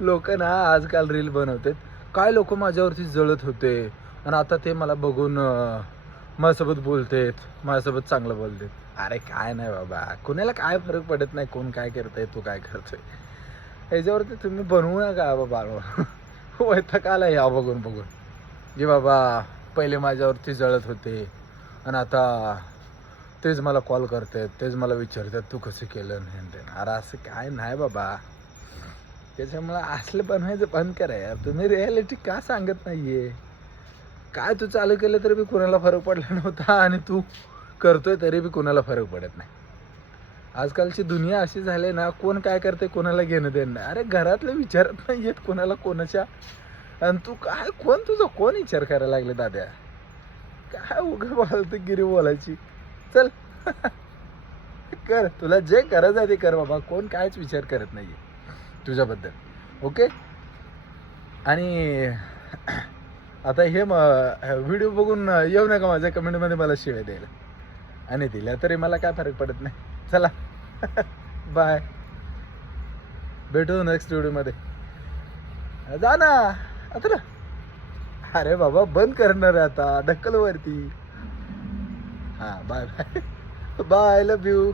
लोक ना आजकाल रील बनवतात. काय लोक माझ्यावरती जळत होते आणि आता ते मला बघून माझ्यासोबत बोलतेत, माझ्यासोबत चांगलं बोलतेत. अरे काय नाही बाबा, कुणाला काय फरक पडत नाही कोण काय करतंय, तू काय करतोय. ह्याच्यावरती तुम्ही बनवू नका बाबा. वैताग आला या बघून बघून. जे बाबा पहिले माझ्यावरती जळत होते आणि आता तेच मला कॉल करतात, तेच मला विचारतात तू कसं केलं नाही. अरे असं काय नाही बाबा. त्याच्यामुळे असलं बनवायचं बंद करा यार. तुम्ही रिॲलिटी का सांगत नाहीये. काय तू चालू केलं तरी बी कुणाला फरक पडला नव्हता आणि तू करतोय तरी बी कुणाला फरक पडत नाही. आजकालची दुनिया अशी झाली ना, कोण काय करते कोणाला घेणं देणं नाही. अरे घरातले विचारत नाही येत कोणाला कोणाच्या, आणि तू काय कोण तुझा कोण विचार करायला लागले दाद्या. काय उघड फालतूगिरी बोलायची. चल कर, तुला जे करायचं आहे ते कर बाबा. कोण कायच विचार करत नाहीये तुझ्याबद्दल. ओके. आणि आता हे व्हिडिओ बघून येऊ नका माझ्या कमेंटमध्ये मला शिव्या द्यायला, आणि दिल्या तरी मला काय फरक पडत नाही. चला बाय, भेटू नेक्स्ट व्हिडिओमध्ये. जा ना आता. अरे बाबा बंद करणार आहे आता, ढक्कल वरती. हां bye bye bye, love you.